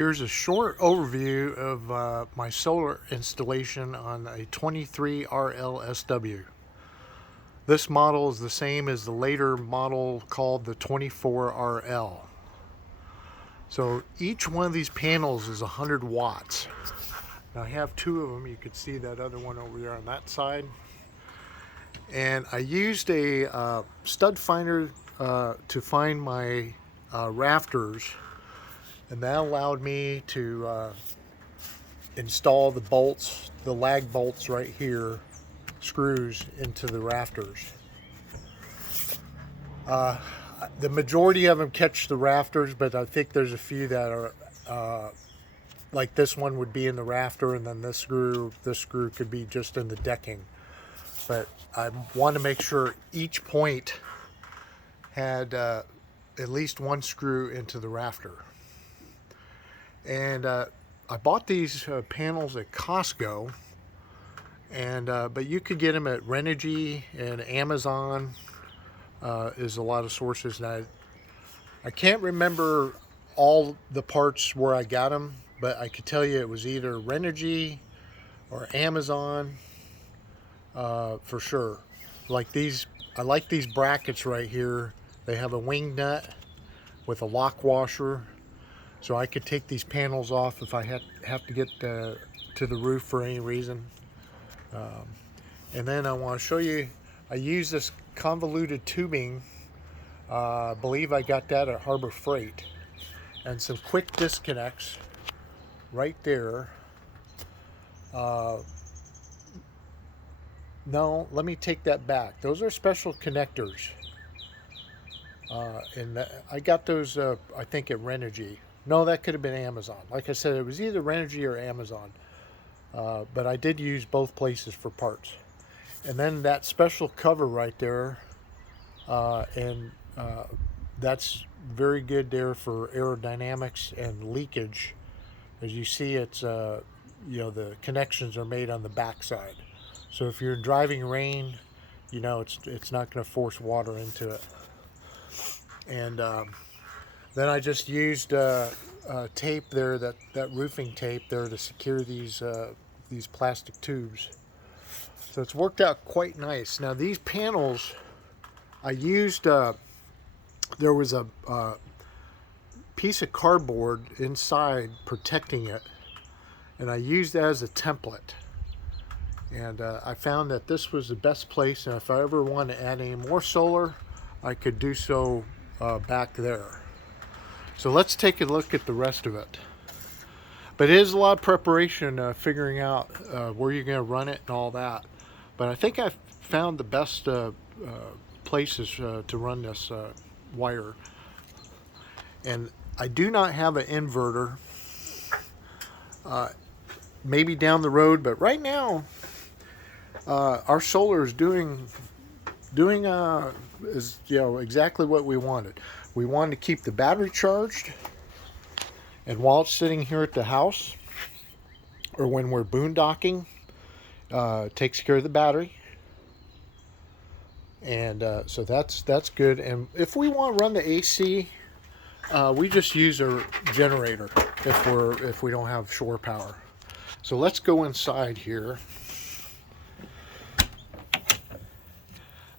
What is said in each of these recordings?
Here's a short overview of my solar installation on a 23 RLSW. This model is the same as the later model called the 24RL. So each one of these panels is 100 watts. Now I have two of them. You could see that other one over there on that side. And I used a stud finder to find my rafters, and that allowed me to install the bolts, the lag bolts right here, screws into the rafters. The majority of them catch the rafters, but I think there's a few that are like this one would be in the rafter, and then this screw could be just in the decking. But I want to make sure each point had at least one screw into the rafter. And I bought these panels at Costco, and but you could get them at Renogy and Amazon. Is a lot of sources, and I can't remember all the parts where I got them, but I could tell you it was either Renogy or Amazon for sure. Like these, I like these brackets right here. They have a wing nut with a lock washer, so I could take these panels off if I have to get to the roof for any reason. And then I want to show you, I use this convoluted tubing. I believe I got that at Harbor Freight, and some quick disconnects right there. No, let me take that back. Those are special connectors, and I got those I think at Renogy. No, that could have been Amazon. Like I said, it was either Renogy or Amazon, but I did use both places for parts. And then that special cover right there, and that's very good there for aerodynamics and leakage. As you see, it's you know, the connections are made on the back side, so if you're in driving rain, you know, it's not going to force water into it. And then I just used tape there, that roofing tape there, to secure these plastic tubes. So it's worked out quite nice. Now these panels, I used, there was a piece of cardboard inside protecting it, and I used that as a template. And I found that this was the best place, and if I ever want to add any more solar, I could do so back there. So let's take a look at the rest of it. But it is a lot of preparation, figuring out where you're going to run it and all that. But I think I've found the best places to run this wire. And I do not have an inverter. Maybe down the road, but right now our solar is doing is, you know, exactly what we wanted. We wanted to keep the battery charged, and while it's sitting here at the house, or when we're boondocking, takes care of the battery. And so that's good. And if we want to run the AC, we just use a generator if we don't have shore power. So let's go inside here.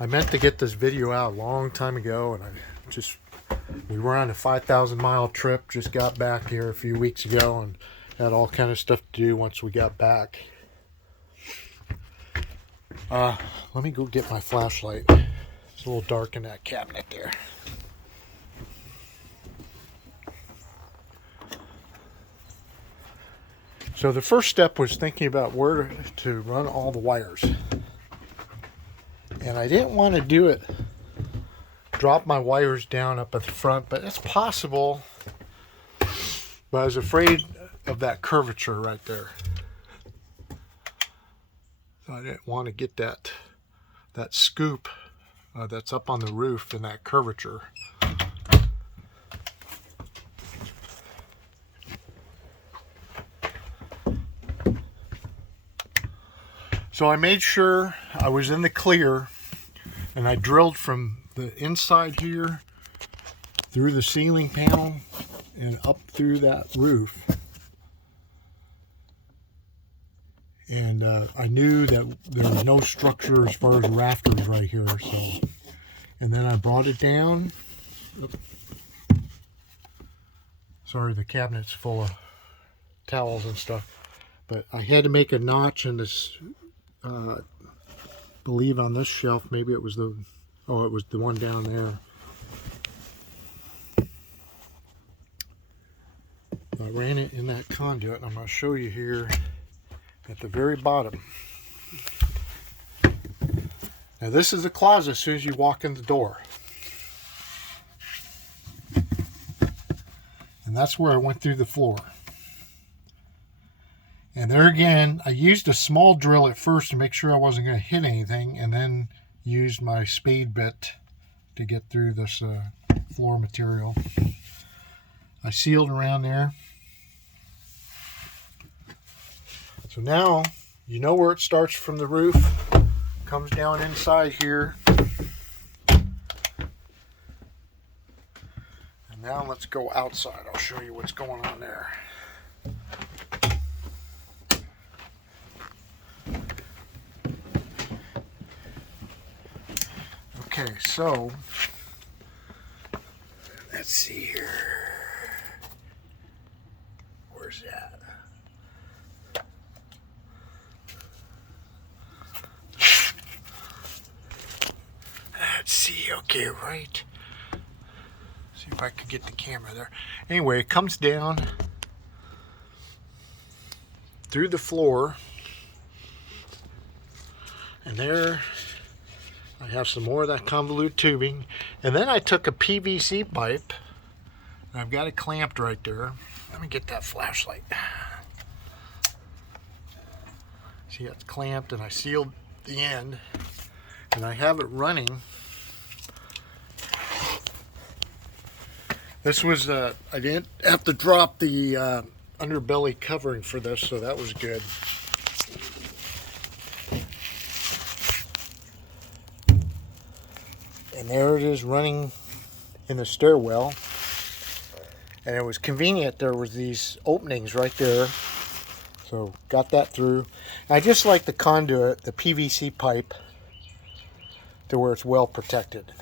I meant to get this video out a long time ago, and we were on a 5,000 mile trip, just got back here a few weeks ago, and had all kind of stuff to do once we got back. Let me go get my flashlight. It's a little dark in that cabinet there. So the first step was thinking about where to run all the wires. And I didn't want to do it, drop my wires down up at the front, but it's possible. But I was afraid of that curvature right there. So I didn't want to get that scoop that's up on the roof and that curvature. So I made sure I was in the clear, and I drilled from the inside here through the ceiling panel and up through that roof. And I knew that there was no structure as far as rafters right here. So, and then I brought it down. Sorry, the cabinet's full of towels and stuff. But I had to make a notch in this, believe on this shelf, maybe it was it was the one down there. I ran it in that conduit, and I'm going to show you here at the very bottom. Now this is the closet as soon as you walk in the door. And that's where I went through the floor. And there again, I used a small drill at first to make sure I wasn't going to hit anything, and then used my spade bit to get through this floor material. I sealed around there. So now you know where it starts from the roof, comes down inside here. And now let's go outside. I'll show you what's going on there. Okay, so let's see here. Where's that? Let's see, okay, right. See if I could get the camera there. Anyway, it comes down through the floor, and there I have some more of that convolute tubing. And then I took a PVC pipe, and I've got it clamped right there. Let me get that flashlight. See, it's clamped, and I sealed the end, and I have it running. This was, I didn't have to drop the underbelly covering for this, so that was good. And there it is running in the stairwell. And it was convenient, there was these openings right there. So got that through. I just like the conduit, the PVC pipe, to where it's well protected.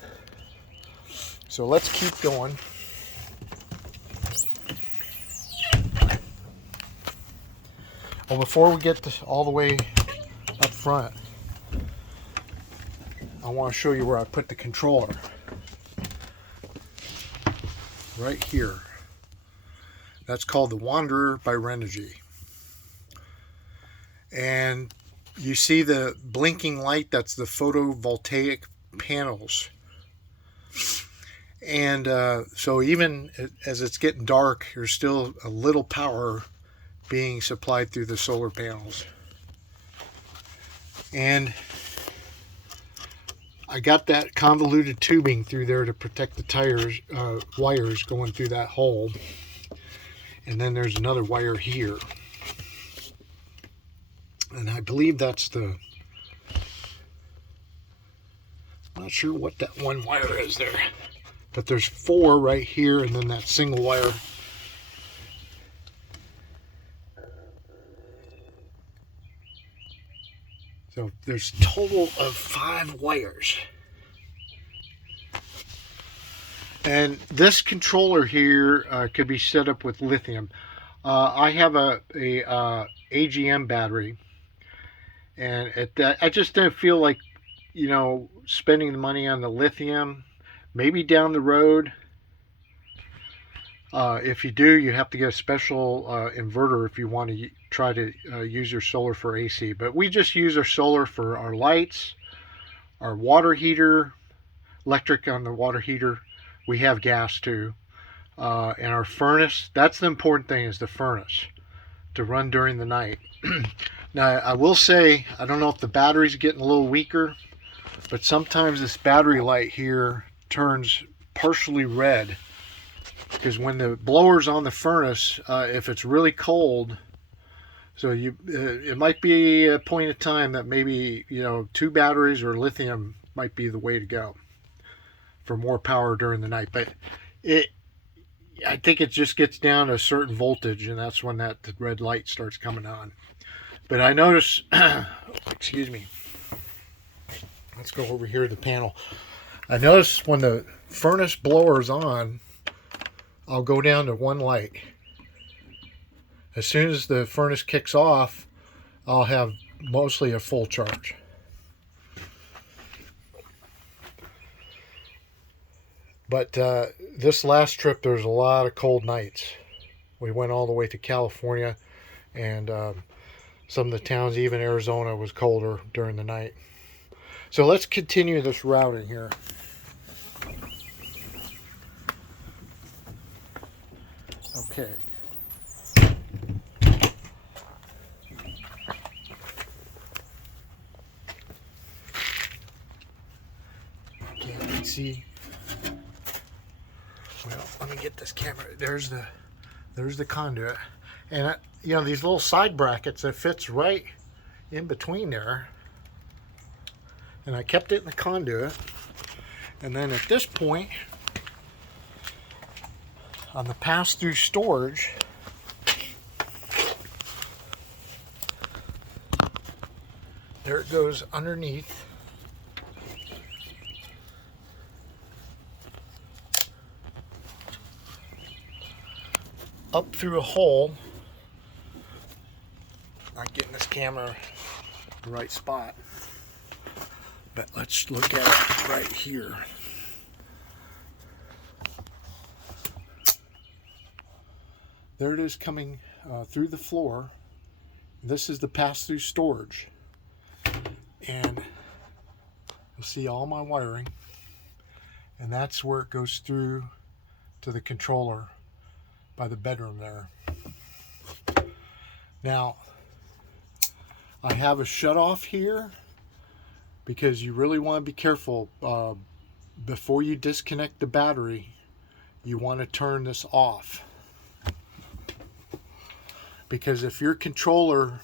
So let's keep going. Well, before we get all the way up front, I want to show you where I put the controller. Right here. That's called the Wanderer by Renogy. And you see the blinking light, that's the photovoltaic panels. And so even as it's getting dark, there's still a little power being supplied through the solar panels. And I got that convoluted tubing through there to protect the tires, wires going through that hole. And then there's another wire here. And I believe that's the, I'm not sure what that one wire is there. But there's 4 right here, and then that single wire. So there's a total of 5 wires. And this controller here could be set up with lithium. I have a AGM battery, and I just didn't feel like, you know, spending the money on the lithium. Maybe down the road, if you do, you have to get a special inverter if you want to try to use your solar for AC. But we just use our solar for our lights, our water heater, electric on the water heater. We have gas too. And our furnace, that's the important thing, is the furnace to run during the night. Now, I will say, I don't know if the battery's getting a little weaker, but sometimes this battery light here turns partially red, because when the blower's on the furnace, if it's really cold, so it might be a point of time that maybe, you know, 2 batteries or lithium might be the way to go for more power during the night. But I think it just gets down to a certain voltage, and that's when that the red light starts coming on. But I notice, excuse me, let's go over here to the panel. I notice when the furnace blower is on, I'll go down to one light. As soon as the furnace kicks off, I'll have mostly a full charge. But this last trip, there's a lot of cold nights. We went all the way to California, and some of the towns, even Arizona, was colder during the night. So let's continue this routing here. Okay. Can't see. Well, let me get this camera. There's the conduit, and you know, these little side brackets that fits right in between there. And I kept it in the conduit, and then at this point on the pass-through storage, there it goes underneath. Up through a hole. Not getting this camera the right spot, but let's look at it right here. There it is coming through the floor. This is the pass-through storage, and you'll see all my wiring, and that's where it goes through to the controller by the bedroom there. Now, I have a shut-off here because you really want to be careful. Before you disconnect the battery, you want to turn this off. Because if your controller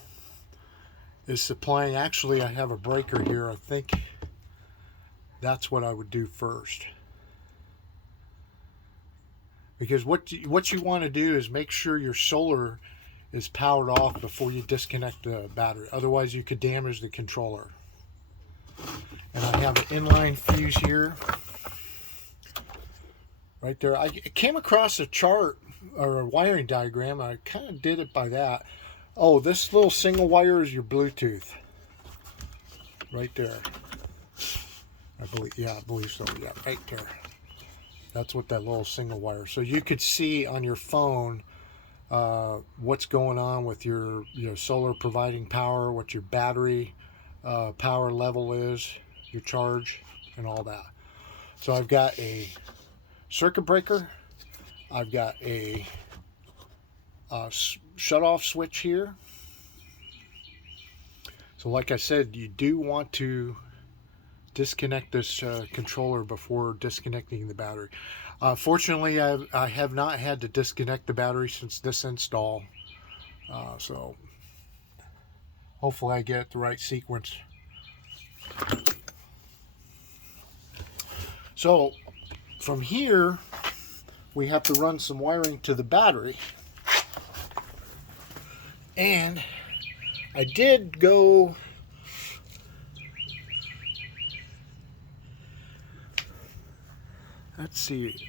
is supplying, actually I have a breaker here, I think that's what I would do first. Because what you want to do is make sure your solar is powered off before you disconnect the battery. Otherwise you could damage the controller. And I have an inline fuse here. Right there. I came across a chart or a wiring diagram. I kind of did it by that. Oh, this little single wire is your Bluetooth. Right there. I believe so. Yeah, right there. That's what that little single wire. So you could see on your phone what's going on with your solar providing power, what your battery power level is, your charge, and all that. So I've got a circuit breaker. I've got a shut-off switch here. So like I said, you do want to disconnect this controller before disconnecting the battery. Fortunately, I have not had to disconnect the battery since this install. So hopefully I get the right sequence. So from here, we have to run some wiring to the battery. And I did go let's see.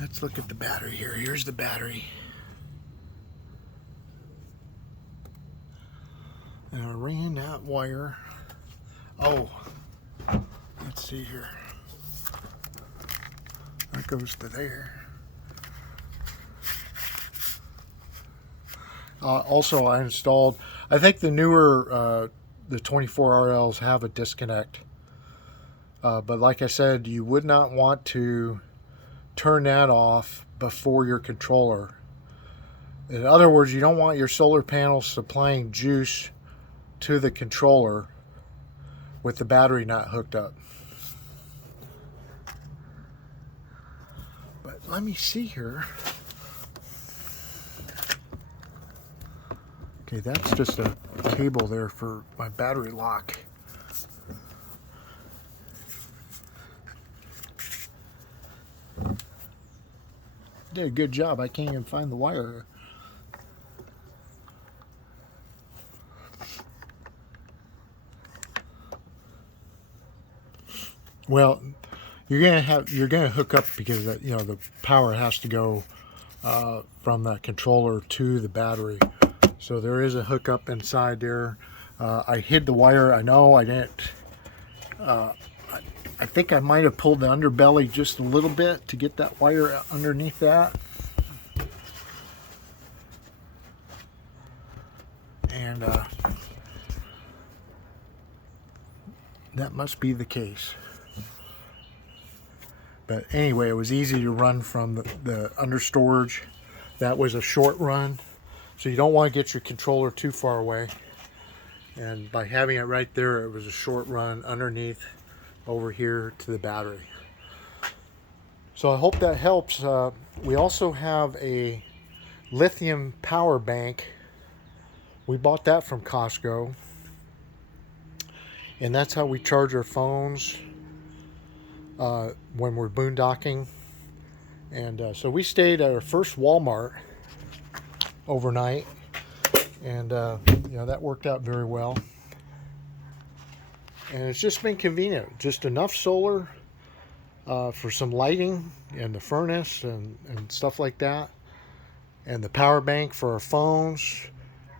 Let's look at the battery here. Here's the battery. And I ran that wire. Oh, let's see here. That goes to there. Also, I installed, I think the newer, the 24RLs have a disconnect. But like I said, you would not want to turn that off before your controller. In other words, you don't want your solar panels supplying juice to the controller with the battery not hooked up. But let me see here. Okay, that's just a cable there for my battery lock. did a good job. I can't even find the wire. Well, you're gonna hook up because the power has to go from that controller to the battery. So there is a hookup inside there. I hid the wire. I know I didn't. I think I might have pulled the underbelly just a little bit to get that wire underneath that. And that must be the case. But anyway, it was easy to run from the under storage. That was a short run, so you don't want to get your controller too far away. And by having it right there, it was a short run underneath over here to the battery. So I hope that helps. We also have a lithium power bank. We bought that from Costco. And that's how we charge our phones when we're boondocking. And so we stayed at our first Walmart overnight. And that worked out very well. And it's just been convenient. Just enough solar for some lighting and the furnace and stuff like that. And the power bank for our phones.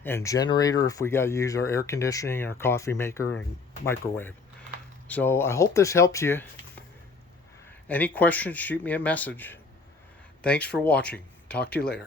And generator if we got to use our air conditioning, our coffee maker, and microwave. So I hope this helps you. Any questions, shoot me a message. Thanks for watching. Talk to you later.